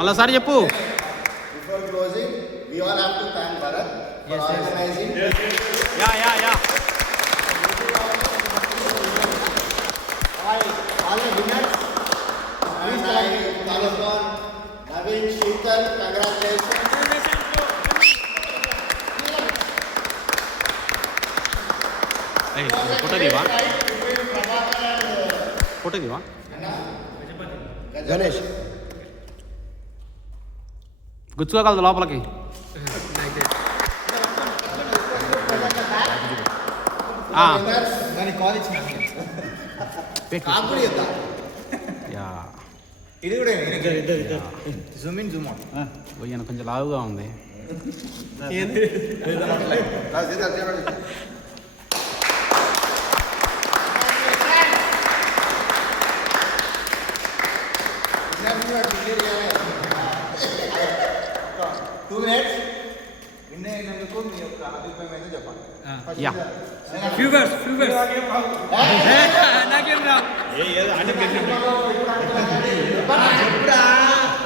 మళ్ళీసారి చెప్పు. Before closing, we all have to thank Bharat for organizing. Yeah. All the winners. And I call upon Naveen, Sheetal, congratulations. Photo దివా గణేష్ గుచ్చుకోగలదు లోపలికి. ఇది కూడా Zoom in Zoom out. ఈయన కొంచెం లావుగా ఉంది. మీ యొక్క అభిప్రాయం అయితే చెప్పండి.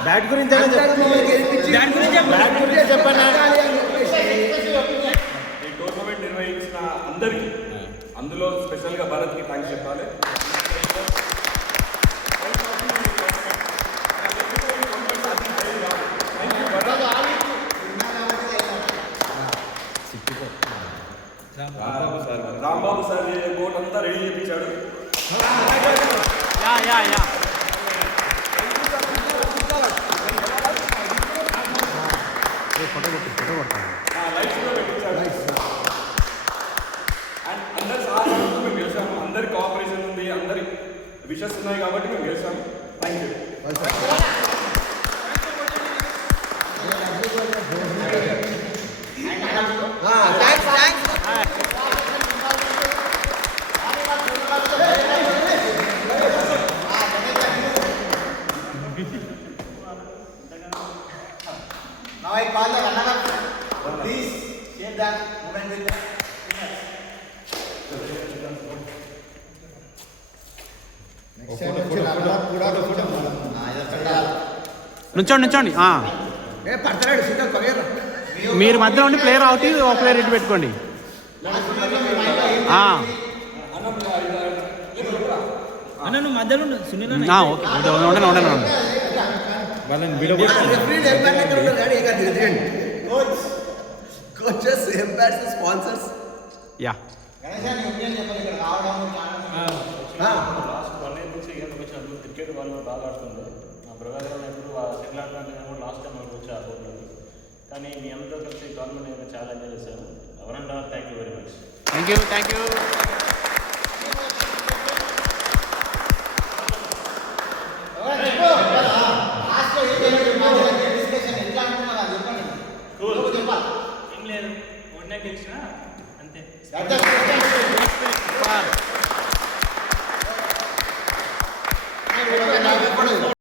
బ్యాట్ గురించి చెప్పండి. ఈ టోర్నమెంట్ నిర్వహించిన అందరికీ, అందులో స్పెషల్గా భరత్కి థ్యాంక్స్ చెప్పాలి. రాంబాబు సార్ బోట్ అంతా రెడీ చేయించాడు. లైట్స్ కూడా పెట్టించాడు. అండ్ అందరి సహాయం మేము గెలిచాము. అందరి కోఆపరేషన్ ఉంది, అందరి విషెస్ ఉన్నాయి కాబట్టి మేము గెలిచాము. Thank you. Now I call the runner-up. Please share that moment with the winners. Next time నుంచి runner-up కూడా కొంచెం నుంచోండి. పడతాడు సీతా పగేరు. మీరు మధ్యలో ఉండి ప్లేయర్ అవుట్, ఒక ప్లేయర్ ఇటు పెట్టుకోండి. ఓకే, ఉండండి. Coaches, umpires, sponsors. Yeah last 1 year నుంచి వచ్చినప్పుడు క్రికెట్ వాళ్ళు బాగా ఆడుతున్నారు. మా బ్రదర్ ఎప్పుడు సెటిల్ ఆడుతుంటే కూడా లాస్ట్ టైం మనకు వచ్చి ఆడుతున్నారు. కానీ మీ అందరూ కలిసి గవర్నమెంట్ చాలా ఎంజాయ్ చేశారు. ఎవరంటే thank you very much. Thank you. ఏం లేదు, ఒడినా గెలిచినా అంతే.